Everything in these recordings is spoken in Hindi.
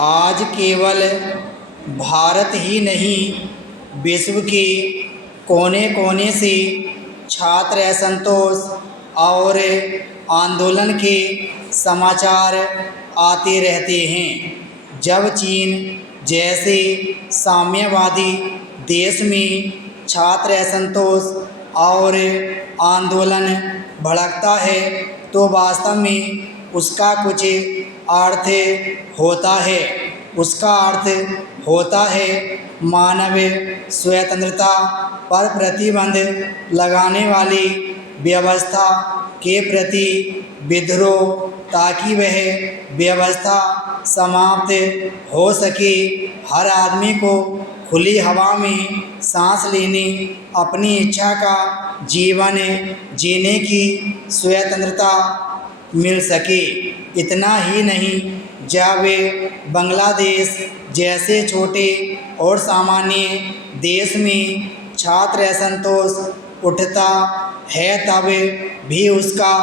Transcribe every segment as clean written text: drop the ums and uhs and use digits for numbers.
आज केवल भारत ही नहीं, विश्व के कोने कोने से छात्र असंतोष और आंदोलन के समाचार आते रहते हैं। जब चीन जैसे साम्यवादी देश में छात्र असंतोष और आंदोलन भड़कता है तो वास्तव में उसका कुछ अर्थ होता है। उसका अर्थ होता है मानव स्वतंत्रता पर प्रतिबंध लगाने वाली व्यवस्था के प्रति विद्रोह, ताकि वह व्यवस्था समाप्त हो सके। हर आदमी को खुली हवा में सांस लेने, अपनी इच्छा का जीवन जीने की स्वतंत्रता मिल सके। इतना ही नहीं, जब बांग्लादेश जैसे छोटे और सामान्य देश में छात्र असंतोष उठता है तब भी उसका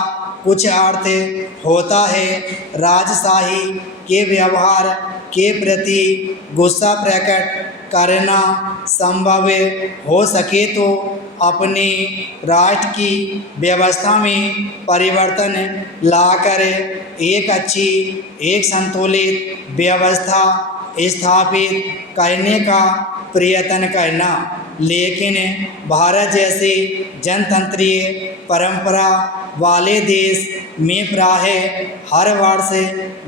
कुछ अर्थ होता है। राजशाही के व्यवहार के प्रति गुस्सा प्रकट करना संभव हो सके तो अपने राष्ट्र की व्यवस्था में परिवर्तन लाकर एक अच्छी, एक संतुलित व्यवस्था स्थापित करने का प्रयत्न करना। लेकिन भारत जैसे जनतंत्रीय परंपरा वाले देश में प्रायः हर वर्ष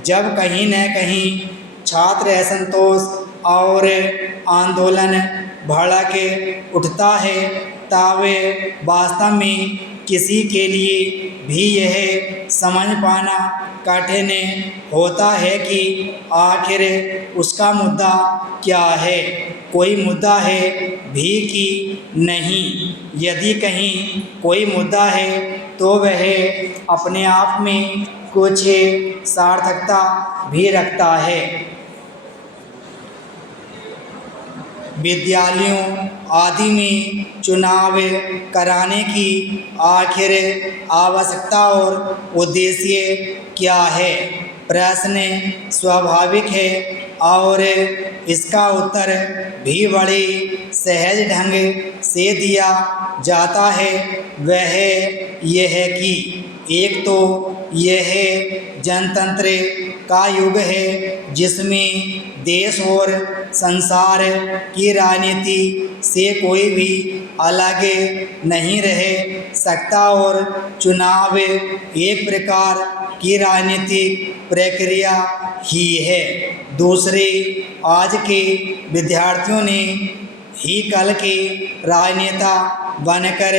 जब कहीं न कहीं छात्र असंतोष और आंदोलन भड़क उठता है तब वास्तव में किसी के लिए भी यह समझ पाना कठिन होता है कि आखिर उसका मुद्दा क्या है। कोई मुद्दा है भी कि नहीं। यदि कहीं कोई मुद्दा है तो वह अपने आप में कुछ सार्थकता भी रखता है। विद्यालयों आदि में चुनाव कराने की आखिर आवश्यकता और उद्देश्य क्या है? प्रश्न स्वाभाविक है और इसका उत्तर भी बड़े सहज ढंग से दिया जाता है। वह यह है कि एक तो यह जनतंत्र का युग है जिसमें देश और संसार की राजनीति से कोई भी अलग नहीं रह सकता और चुनाव एक प्रकार की राजनीतिक प्रक्रिया ही है। दूसरे, आज के विद्यार्थियों ने ही कल के राजनेता बनकर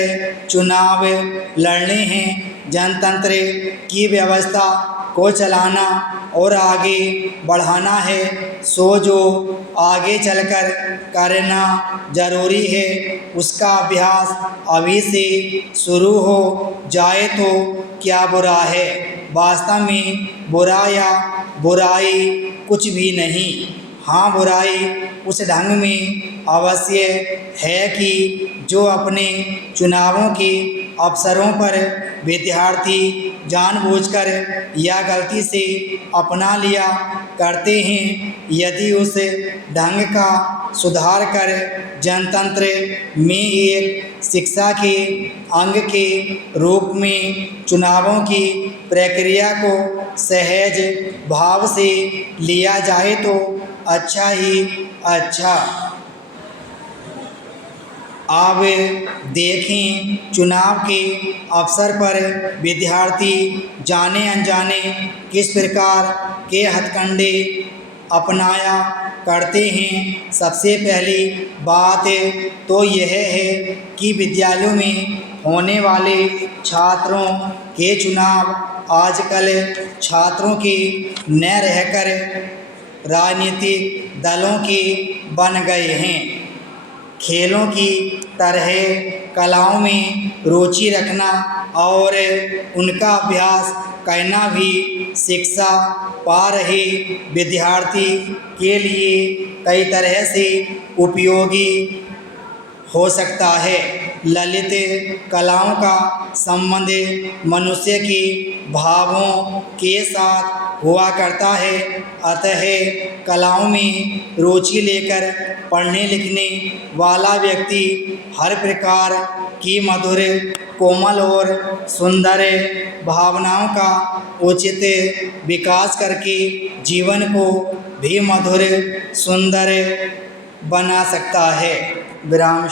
चुनाव लड़ने हैं। जनतंत्र की व्यवस्था को चलाना और आगे बढ़ाना है, सो जो आगे चलकर करना जरूरी है उसका अभ्यास अभी से शुरू हो जाए तो क्या बुरा है? वास्तव में बुरा या बुराई कुछ भी नहीं। हाँ, बुराई उस ढंग में अवश्य है कि जो अपने चुनावों के अवसरों पर विद्यार्थी जानबूझकर या गलती से अपना लिया करते हैं। यदि उस ढंग का सुधार कर जनतंत्र में एक शिक्षा के अंग के रूप में चुनावों की प्रक्रिया को सहज भाव से लिया जाए तो अच्छा ही अच्छा। अब देखें, चुनाव के अवसर पर विद्यार्थी जाने अनजाने किस प्रकार के हथकंडे अपनाया करते हैं। सबसे पहली बात तो यह है कि विद्यालयों में होने वाले छात्रों के चुनाव आजकल छात्रों के न रहकर राजनीतिक दलों के बन गए हैं। खेलों की तरह कलाओं में रुचि रखना और उनका अभ्यास करना भी शिक्षा पा रहे विद्यार्थी के लिए कई तरह से उपयोगी हो सकता है। ललित कलाओं का संबंध मनुष्य के भावों के साथ हुआ करता है अतः कलाओं में रुचि लेकर पढ़ने लिखने वाला व्यक्ति हर प्रकार की मधुर, कोमल और सुंदर भावनाओं का उचित विकास करके जीवन को भी मधुर सुंदर बना सकता है। विराम।